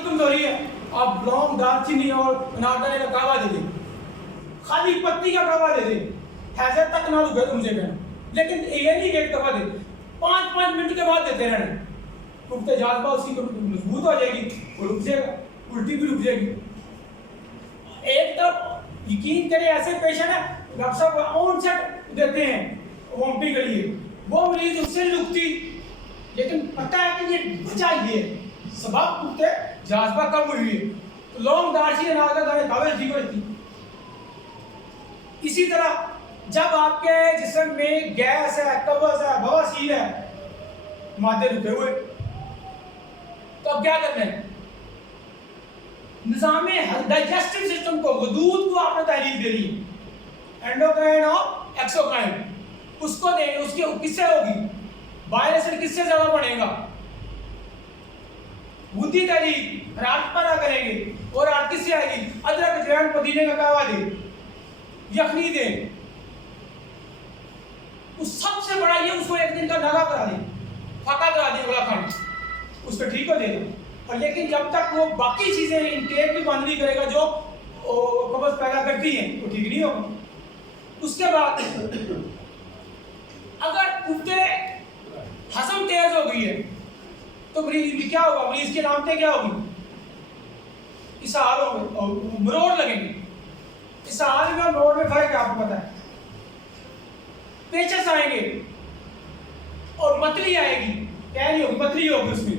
कमजोरी है, आप लौंग दालचीनी और अनारदाने का कावा दे दें, खाली पत्ती का कावा दे दें, हैजत तक ना रुके तो मुझे कहना, लेकिन ये नहीं एक दफा दे, 5-5 मिनट के बाद देते रहना। कुफ्ते जाज़बा उसकी मजबूत हो जाएगी, वो रुक जाएगा, उल्टी भी रुक जाएगी। एक तरफ यकीन करें ऐसे पेशेंट है डॉक्टर साहब ऑन सेट देते हैं वोमिटिंग के लिए, वो मरीज उससे नहीं रुकती, लेकिन पता है कि ये बचा ये सबब कुत्ते जाज़बा कम हुई है, तो लौंग दालचीनी अनारदाने कावे ठीक होती। इसी तरह जब आपके जिस्म में गैस है, कब्ज है, बवासीर है, मादे रुके हुए, तो अब क्या करना है? निज़ाम डाइजेस्टिव सिस्टम को, वजूद को आपने तहरीक दे दी, एंडोक्राइन और एक्सोक्राइन, उसको देंगे। उसकी किससे होगी? बाइल एसिड किससे ज्यादा बढ़ेगा? बुद्धि तहरीक रात पैदा करेंगे, और रात किससे आएगी? अदरक, अजवाइन, पुदीने का कावा दे, यखनी दे, उस सबसे बड़ा ये उसको एक दिन का नागा करा दे, फाका करा दे, वाला खाना उस पर ठीक हो जाएगा। और लेकिन जब तक वो बाकी चीजें इनटेक भी बंद नहीं करेगा जो कब्ज पैदा करती हैं, तो ठीक नहीं होगा। उसके बाद अगर कुत्ते हजम तेज हो गई है तो मरीज क्या होगा? मरीज की अलामतें क्या होगी? इसहाल होंगे, मरोड़ लगेंगे। इसहाल में और मरोड़ में फर्क है, आपको पता है। पेचस आएंगे और मतली आएगी, क्या नहीं होगी? मतली होगी उसमें,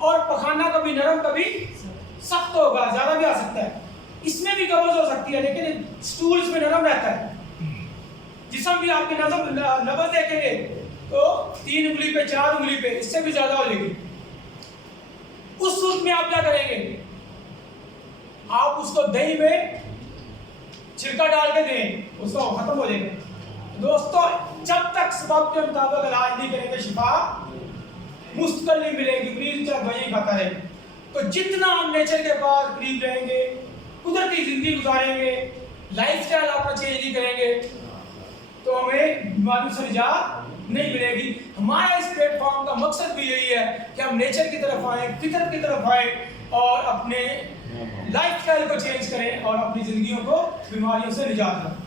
और पखाना कभी नरम कभी सख्त होगा, ज्यादा भी आ सकता है। इसमें भी कब्ज हो सकती है, लेकिन स्टूल्स में नरम रहता है। जिसम भी आपके नब्ज देखेंगे तो 3 उंगली पे, 4 उंगली पे, इससे भी ज्यादा हो जाएगी। उस सूरत में आप क्या करेंगे? आप उसको दही में छिलका डाल के दें, उसका खत्म हो जाएगा। दोस्तों, जब तक सबब के मुताबिक इलाज नहीं करेंगे, शिफा मुस्तकिल नहीं मिलेगी। मरीज चाहे दवाई खाता रहे, तो जितना हम नेचर के पास करीब रहेंगे, कुदरती जिंदगी गुजारेंगे, लाइफ स्टाइल अपना चेंज नहीं करेंगे, तो हमें बीमारियों से निजात नहीं मिलेगी। हमारा इस प्लेटफॉर्म का मकसद भी यही है कि हम नेचर की तरफ आए, फितरत की तरफ आए, और अपने लाइफ स्टाइल को चेंज करें और अपनी जिंदगियों को बीमारियों से निजात दें।